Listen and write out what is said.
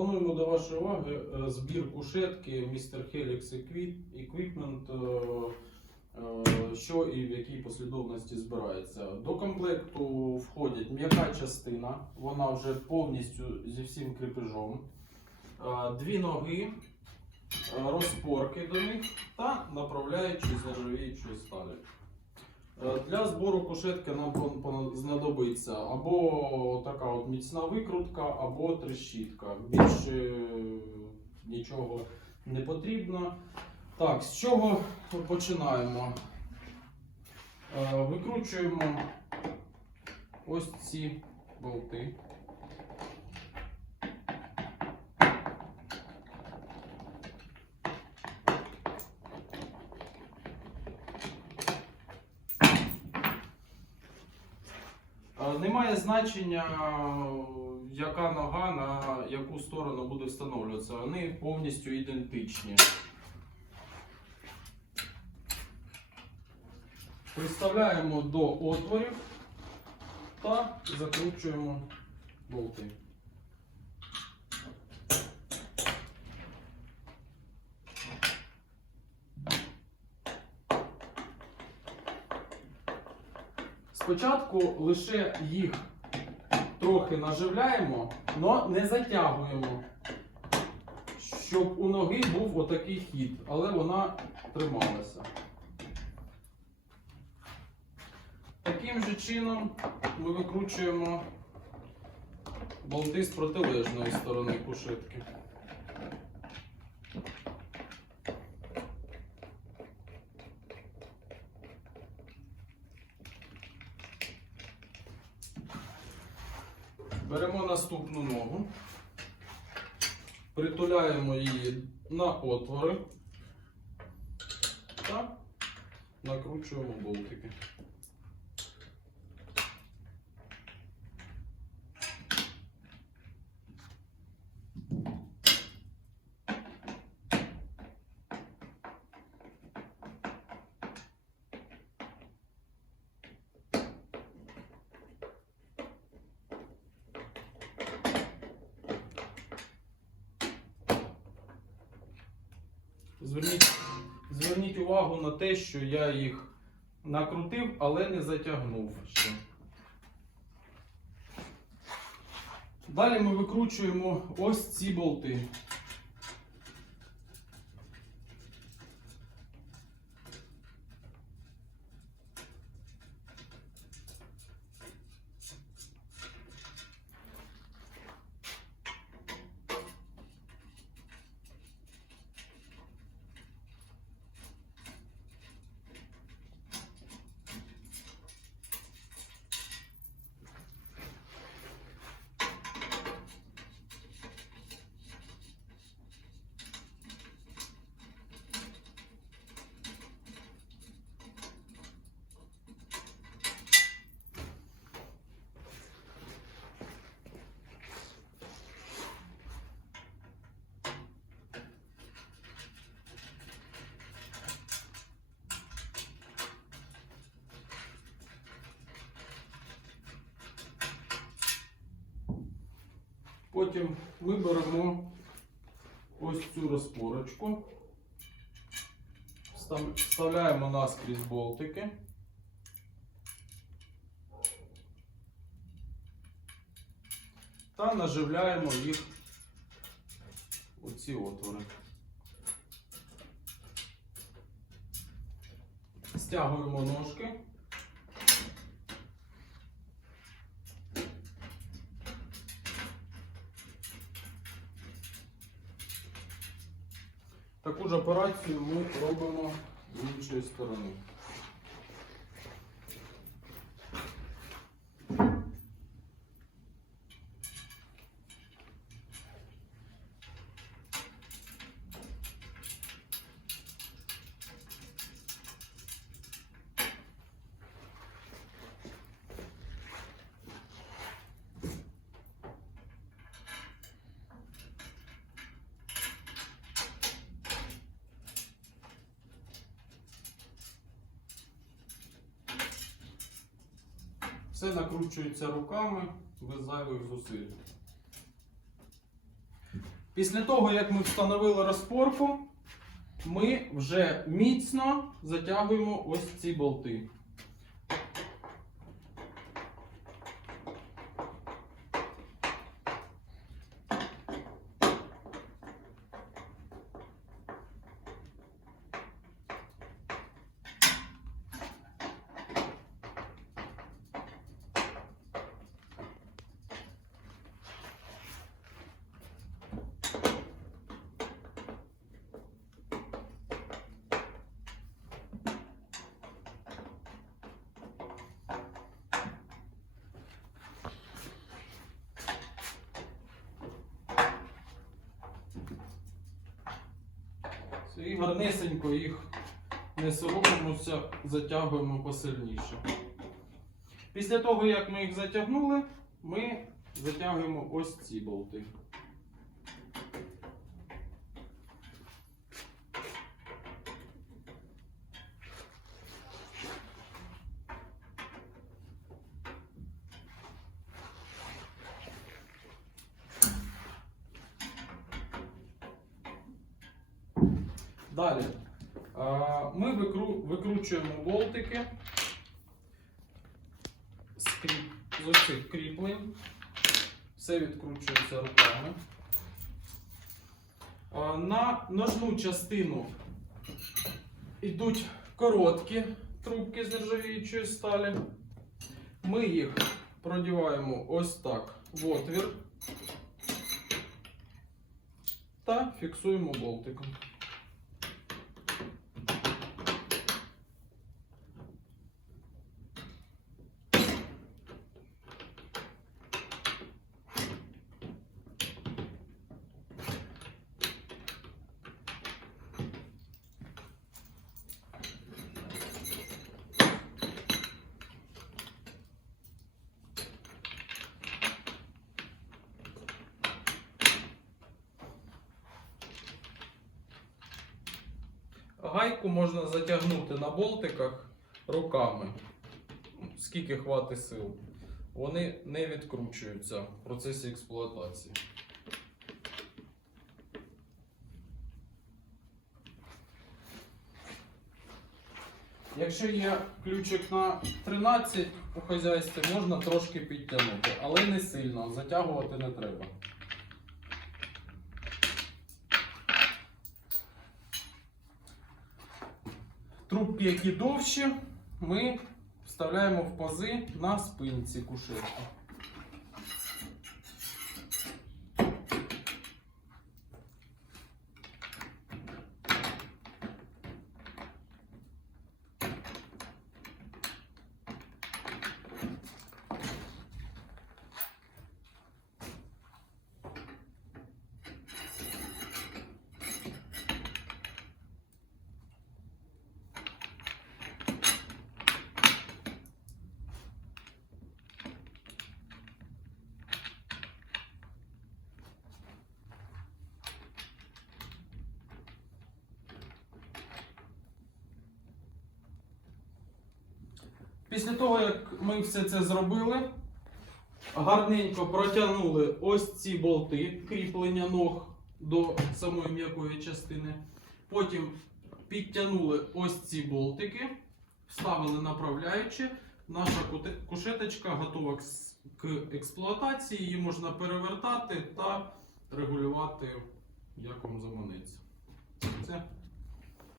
Пропонуємо до вашої уваги е, збір кушетки Mr. Helix Equipment, е, е, що і в якій послідовності збирається. До комплекту входять м'яка частина, вона вже повністю зі всім кріпежом, дві ноги, розпорки до них та направляючі з нержавіючої сталі. Е, Для збору кушетки нам знадобиться або така от міцна викрутка, або трещітка. Більше нічого не потрібно. Так, з чого починаємо? Е, Викручуємо ось ці болти. Немає значення, яка нога на яку сторону буде встановлюватися. Вони повністю ідентичні. Приставляємо до отворів та закручуємо болти. Спочатку лише їх трохи наживляємо, але не затягуємо, щоб у ноги був отакий хід, але вона трималася. Таким же чином ми викручуємо болти з протилежної сторони кушетки. Наступну ногу, притуляємо її на отвори. Та накручуємо болтики. Зверніть, зверніть увагу на те, що я їх накрутив, але не затягнув ще. Далі ми викручуємо ось ці болти. Потім ми беремо ось цю розпорочку, вставляємо наскрізь болтики. Та наживляємо їх у ці отвори. Стягуємо ножки. Таку ж операцію ми робимо з іншої сторони. Все накручується руками без зайвих зусиль. Після того, як ми встановили розпорку, ми вже міцно затягуємо ось ці болти. І гарнесенько їх не соромимося, затягуємо посильніше. Після того, як ми їх затягнули, ми затягуємо ось ці болти. Далі. Ми викру- викручуємо болтики з, оцих кріплень. Все відкручується руками. На ножну частину йдуть короткі трубки з нержавіючої сталі. Ми їх продіваємо ось так в отвір та фіксуємо болтиком. Гайку можна затягнути на болтиках руками, скільки хватить сил. Вони не відкручуються в процесі експлуатації. Якщо є ключик на 13 у хазяйстві, можна трошки підтягнути, але не сильно, затягувати не треба. Трубки, які довші, ми вставляємо в пази на спинці кушетки. Після того, як ми все це зробили, гарненько протягнули ось ці болти кріплення ног до самої м'якої частини. Потім підтягнули ось ці болтики, вставили направляючи. Наша кушеточка готова к експлуатації. Її можна перевертати та регулювати, як вам заманеться.